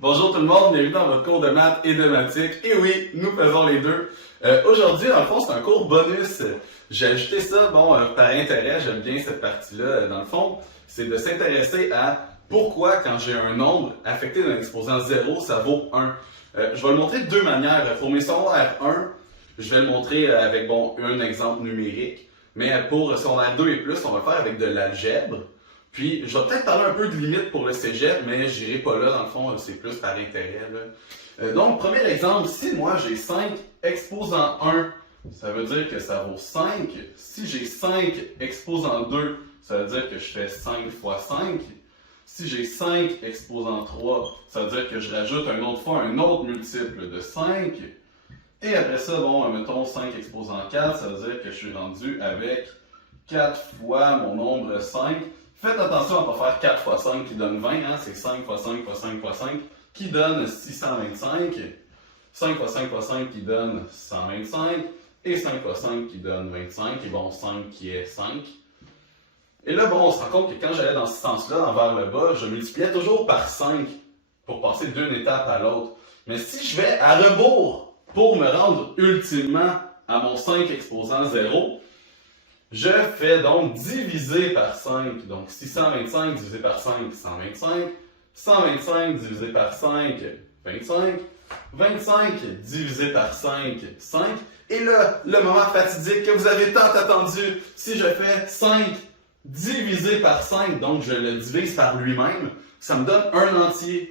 Bonjour tout le monde, bienvenue dans votre cours de maths et de mathématiques. Et oui, nous faisons les deux. Aujourd'hui, dans le fond, c'est un cours bonus. J'ai ajouté ça, par intérêt, j'aime bien cette partie-là. Dans le fond, c'est de s'intéresser à pourquoi, quand j'ai un nombre affecté d'un exposant 0, ça vaut 1. Je vais le montrer de deux manières. Pour mes secondaires 1, je vais le montrer avec un exemple numérique. Mais pour secondaire 2 et plus, on va le faire avec de l'algèbre. Puis, je vais peut-être parler un peu de limites pour le cégep, mais j'irai pas là, dans le fond, c'est plus par intérêt. Donc, premier exemple, si moi j'ai 5 exposant 1, ça veut dire que ça vaut 5. Si j'ai 5 exposant 2, ça veut dire que je fais 5 fois 5. Si j'ai 5 exposant 3, ça veut dire que je rajoute une autre fois un autre multiple de 5. Et après ça, mettons 5 exposant 4, ça veut dire que je suis rendu avec 4 fois mon nombre 5. Faites attention à ne pas faire 4 fois 5 qui donne 20, hein? C'est 5 fois 5 fois 5 fois 5 qui donne 625. 5 fois 5 fois 5 qui donne 125. Et 5 fois 5 qui donne 25. Et 5 qui est 5. Et là, on se rend compte que quand j'allais dans ce sens-là, envers le bas, je multipliais toujours par 5 pour passer d'une étape à l'autre. Mais si je vais à rebours pour me rendre ultimement à mon 5 exposant 0, je fais donc diviser par 5. Donc 625 divisé par 5, 125. 125 divisé par 5, 25. 25 divisé par 5, 5. Et là, le moment fatidique que vous avez tant attendu, si je fais 5 divisé par 5, donc je le divise par lui-même, ça me donne un entier.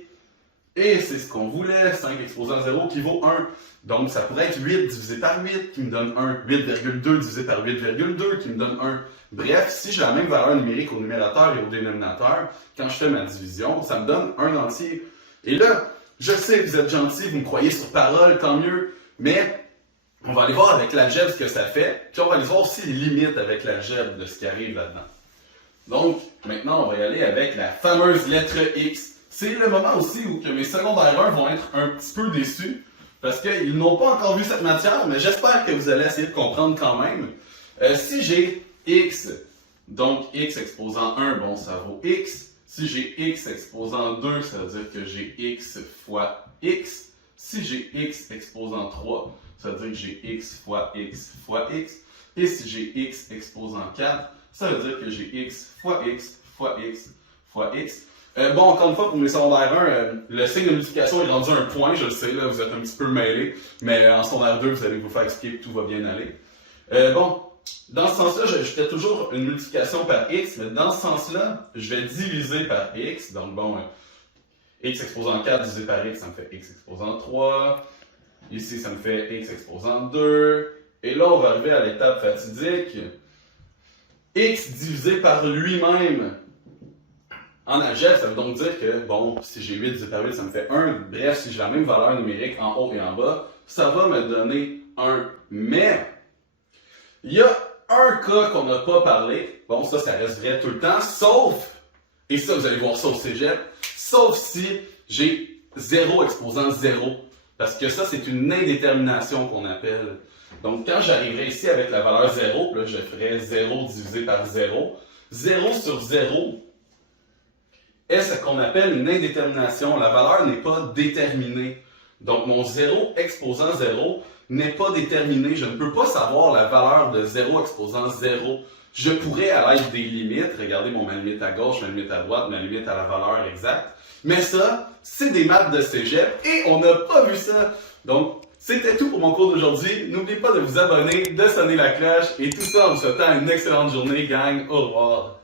Et c'est ce qu'on voulait, 5 exposant 0 qui vaut 1. Donc ça pourrait être 8 divisé par 8 qui me donne 1. 8,2 divisé par 8,2 qui me donne 1. Bref, si j'ai la même valeur numérique au numérateur et au dénominateur, quand je fais ma division, ça me donne un entier. Et là, je sais que vous êtes gentils, vous me croyez sur parole, tant mieux, mais on va aller voir avec l'algèbre ce que ça fait, puis on va aller voir aussi les limites avec l'algèbre de ce qui arrive là-dedans. Donc, maintenant, on va y aller avec la fameuse lettre X. C'est le moment aussi où que mes secondaires 1 vont être un petit peu déçus, parce qu'ils n'ont pas encore vu cette matière, mais j'espère que vous allez essayer de comprendre quand même. Si j'ai x, donc x exposant 1, ça vaut x. Si j'ai x exposant 2, ça veut dire que j'ai x fois x. Si j'ai x exposant 3, ça veut dire que j'ai x fois x fois x. Et si j'ai x exposant 4, ça veut dire que j'ai x fois x fois x fois x. Encore une fois, pour mes secondaires 1, le signe de multiplication est rendu un point, je le sais, là, vous êtes un petit peu mêlés, mais en secondaire 2, vous allez vous faire expliquer que tout va bien aller. Dans ce sens-là, je fais toujours une multiplication par x, mais dans ce sens-là, je vais diviser par x, donc x exposant 4 divisé par x, ça me fait x exposant 3, ici ça me fait x exposant 2, et là on va arriver à l'étape fatidique, x divisé par lui-même. En algèbre, ça veut donc dire que, si j'ai 8 divisé par 8, ça me fait 1. Bref, si j'ai la même valeur numérique en haut et en bas, ça va me donner 1. Mais, il y a un cas qu'on n'a pas parlé. Ça reste vrai tout le temps, sauf, et ça, vous allez voir ça au cégep, sauf si j'ai 0 exposant 0. Parce que ça, c'est une indétermination qu'on appelle. Donc, quand j'arriverai ici avec la valeur 0, là, je ferai 0 divisé par 0. 0 sur 0, est ce qu'on appelle une indétermination. La valeur n'est pas déterminée. Donc, mon 0 exposant 0 n'est pas déterminé. Je ne peux pas savoir la valeur de 0 exposant 0. Je pourrais, à l'aide des limites, regarder ma limite à gauche, ma limite à droite, ma limite à la valeur exacte. Mais ça, c'est des maths de cégep et on n'a pas vu ça. Donc, c'était tout pour mon cours d'aujourd'hui. N'oubliez pas de vous abonner, de sonner la cloche et tout ça en vous souhaitant une excellente journée, gang. Au revoir.